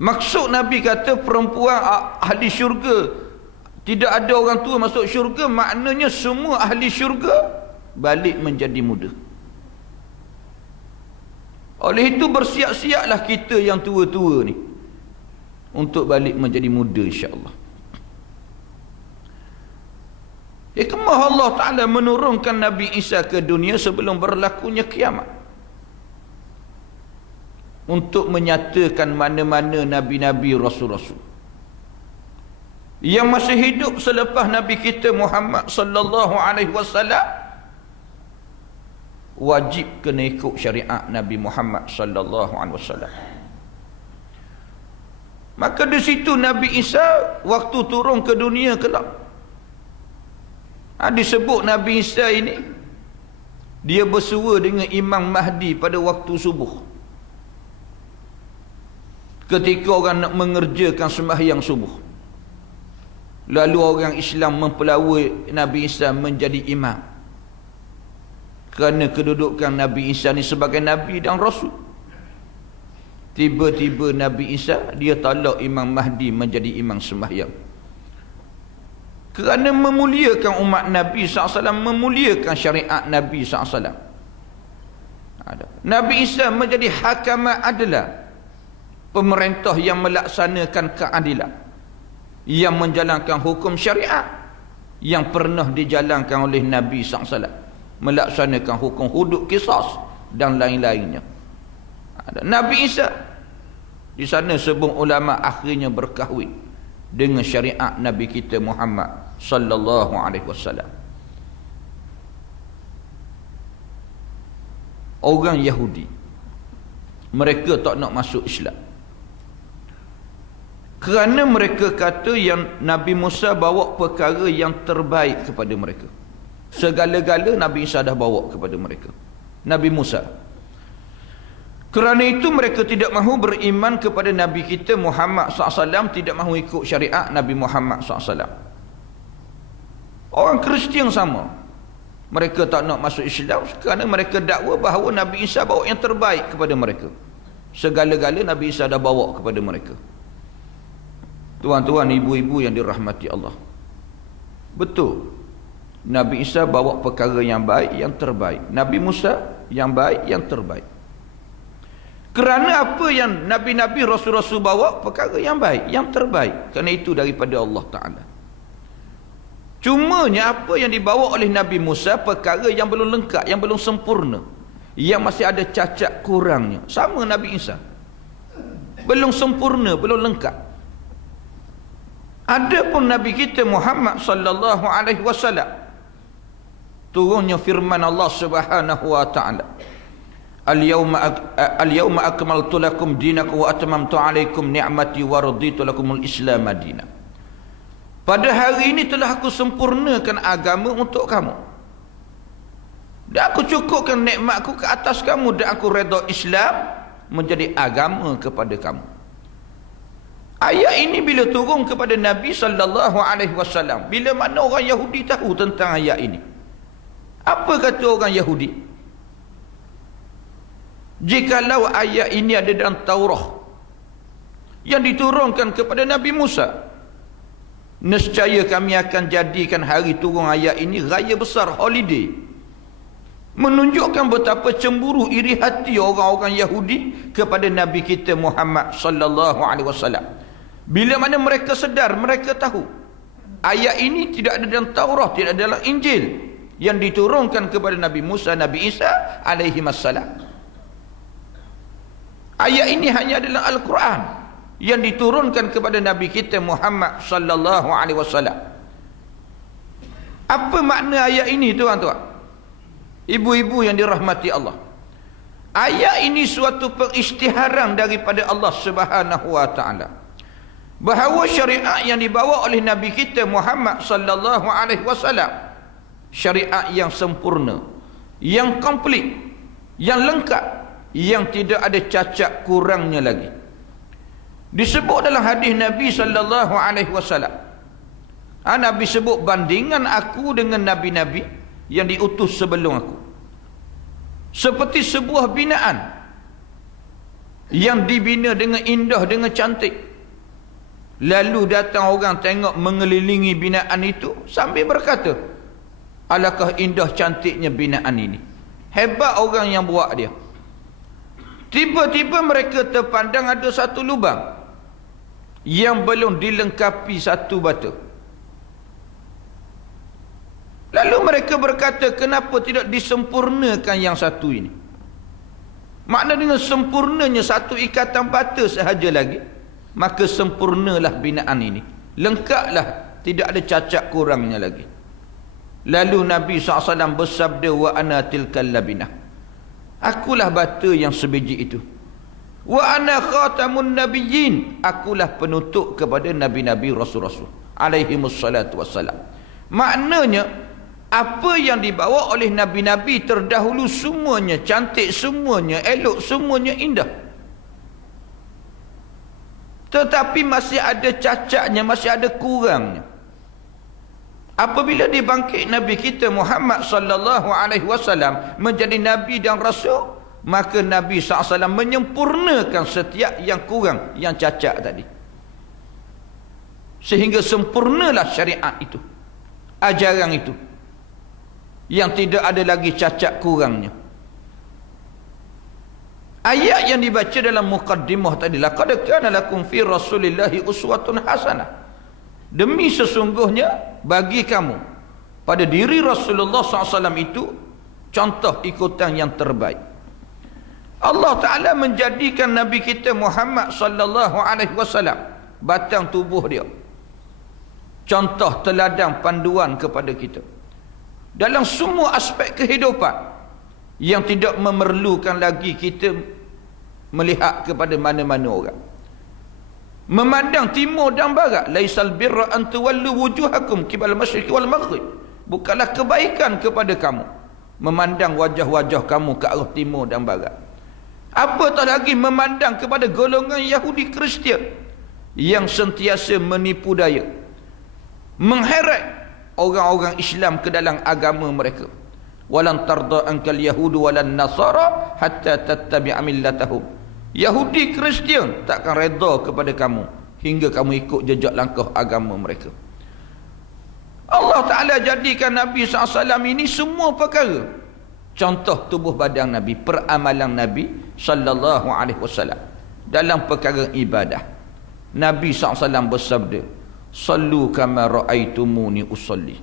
Maksud Nabi kata perempuan ah- ahli syurga tidak ada orang tua masuk syurga maknanya semua ahli syurga balik menjadi muda. Oleh itu bersiap-siaplah kita yang tua-tua ni untuk balik menjadi muda insya-Allah. Hikmah Allah Taala menurunkan Nabi Isa ke dunia sebelum berlakunya kiamat untuk menyatakan mana-mana nabi-nabi rasul-rasul. Yang masih hidup selepas nabi kita Muhammad sallallahu alaihi wasallam wajib kena ikut syariat Nabi Muhammad sallallahu alaihi wasallam. Maka di situ Nabi Isa waktu turun ke dunia kelak ha, disebut Nabi Isa ini dia bersua dengan Imam Mahdi pada waktu subuh ketika orang nak mengerjakan sembahyang subuh lalu orang Islam mempelawai Nabi Isa menjadi imam. Kerana kedudukan Nabi Isa ni sebagai Nabi dan Rasul. Tiba-tiba Nabi Isa dia talak Imam Mahdi menjadi imam sembahyang. Kerana memuliakan umat Nabi SAW memuliakan syariat Nabi SAW Nabi Isa menjadi hakam adalah pemerintah yang melaksanakan keadilan yang menjalankan hukum syariat yang pernah dijalankan oleh Nabi SAW melaksanakan hukum hudud kisas dan lain-lainnya. Nabi Isa di sana sebelum ulama akhirnya berkahwin dengan syariat Nabi kita Muhammad sallallahu alaihi wasallam. Orang Yahudi mereka tak nak masuk Islam kerana mereka kata yang Nabi Musa bawa perkara yang terbaik kepada mereka. Segala-gala Nabi Isa dah bawa kepada mereka. Nabi Musa. Kerana itu mereka tidak mahu beriman kepada Nabi kita Muhammad SAW tidak mahu ikut syariat Nabi Muhammad SAW orang Kristian sama. Mereka tak nak masuk Islam kerana mereka dakwa bahawa Nabi Isa bawa yang terbaik kepada mereka. Segala-gala Nabi Isa dah bawa kepada mereka Tuan-tuan, ibu-ibu yang dirahmati Allah. Betul. Nabi Isa bawa perkara yang baik, yang terbaik. Nabi Musa yang baik, yang terbaik. Kerana apa yang Nabi-Nabi Rasul-Rasul bawa perkara yang baik, yang terbaik. Kerana itu daripada Allah Ta'ala. Cumanya apa yang dibawa oleh Nabi Musa perkara yang belum lengkap, yang belum sempurna. Yang masih ada cacat kurangnya. Sama Nabi Isa. Belum sempurna, belum lengkap. Adapun Nabi kita Muhammad sallallahu alaihi wasallam turunnya firman Allah Subhanahu wa taala Al-yawma al-yawma akmaltu lakum dinakum wa atmamtu alaikum ni'mati wa raditu lakumul Islam madina. Pada hari ini telah aku sempurnakan agama untuk kamu. Dan aku cukupkan nikmatku ke atas kamu dan aku redha Islam menjadi agama kepada kamu. Ayat ini bila turun kepada Nabi sallallahu alaihi wasallam, bila mana orang Yahudi tahu tentang ayat ini? Apa kata orang Yahudi? Jikalau ayat ini ada dalam Taurat yang diturunkan kepada Nabi Musa, nescaya kami akan jadikan hari turun ayat ini raya besar holiday. Menunjukkan betapa cemburu iri hati orang-orang Yahudi kepada Nabi kita Muhammad sallallahu alaihi wasallam. Bila mana mereka sedar, mereka tahu. Ayat ini tidak ada dalam Taurat, tidak ada dalam Injil. Yang diturunkan kepada Nabi Musa, Nabi Isa alaihi wassalam. Ayat ini hanya dalam Al-Quran. Yang diturunkan kepada Nabi kita Muhammad sallallahu alaihi wasallam. Apa makna ayat ini tuan-tuan? Ibu-ibu yang dirahmati Allah. Ayat ini suatu peristiharan daripada Allah Subhanahu wa taala bahawa syariat yang dibawa oleh Nabi kita Muhammad sallallahu alaihi wasallam syariat yang sempurna, yang komplit, yang lengkap, yang tidak ada cacat kurangnya lagi. Disebut dalam hadis Nabi sallallahu alaihi wasallam. Ha, Nabi sebut bandingan aku dengan nabi-nabi yang diutus sebelum aku. Seperti sebuah binaan yang dibina dengan indah dengan cantik lalu datang orang tengok mengelilingi binaan itu sambil berkata alakah indah cantiknya binaan ini? Hebat orang yang buat dia. Tiba-tiba mereka terpandang ada satu lubang yang belum dilengkapi satu batu. Lalu mereka berkata kenapa tidak disempurnakan yang satu ini? Makna dengan sempurnanya satu ikatan batu sahaja lagi maka sempurnalah binaan ini. Lengkaplah tidak ada cacat kurangnya lagi. Lalu Nabi SAW bersabda wa ana tilkal labinah. Akulah batu yang sebiji itu. Wa ana khatamun nabiyyin. Akulah penutup kepada nabi-nabi rasul-rasul alaihi wassalatu wassalam. Maknanya apa yang dibawa oleh nabi-nabi terdahulu semuanya cantik semuanya elok semuanya indah tetapi masih ada cacatnya masih ada kurangnya. Apabila dibangkit nabi kita Muhammad sallallahu alaihi wasallam menjadi nabi dan rasul maka nabi SAW menyempurnakan setiap yang kurang yang cacat tadi. Sehingga sempurnalah syariat itu ajaran itu. Yang tidak ada lagi cacat kurangnya Ayat yang dibaca dalam mukaddimah tadi laqad kana lakum fi rasulillahi uswatun hasanah. Demi sesungguhnya bagi kamu pada diri Rasulullah SAW itu contoh ikutan yang terbaik. Allah Taala menjadikan Nabi kita Muhammad sallallahu alaihi wasallam batang tubuh dia contoh teladan panduan kepada kita dalam semua aspek kehidupan yang tidak memerlukan lagi kita melihat kepada mana-mana orang. Memandang timur dan barat laisal birra an tuwallu wujuhakum qibala masyriq wal maghrib. Bukanlah kebaikan kepada kamu memandang wajah-wajah kamu ke arah timur dan barat. Apatah lagi memandang kepada golongan Yahudi Kristian yang sentiasa menipu daya mengheret orang-orang Islam ke dalam agama mereka walan tarda ankal yahudu walan nasara hatta tattabi'a millatahum. Yahudi Kristian takkan redha kepada kamu hingga kamu ikut jejak langkah agama mereka. Allah Ta'ala jadikan Nabi SAW ini semua perkara. Contoh tubuh badan Nabi peramalan Nabi Sallallahu Alaihi Wasallam dalam perkara ibadah. Nabi SAW bersabda Sallu kama ra'aitumuni usalli.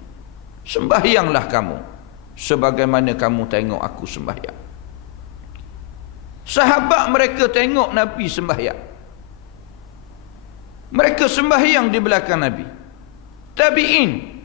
Sembahyanglah kamu sebagaimana kamu tengok aku sembahyang. Sahabat mereka tengok Nabi sembahyang. Mereka sembahyang di belakang Nabi. Tabi'in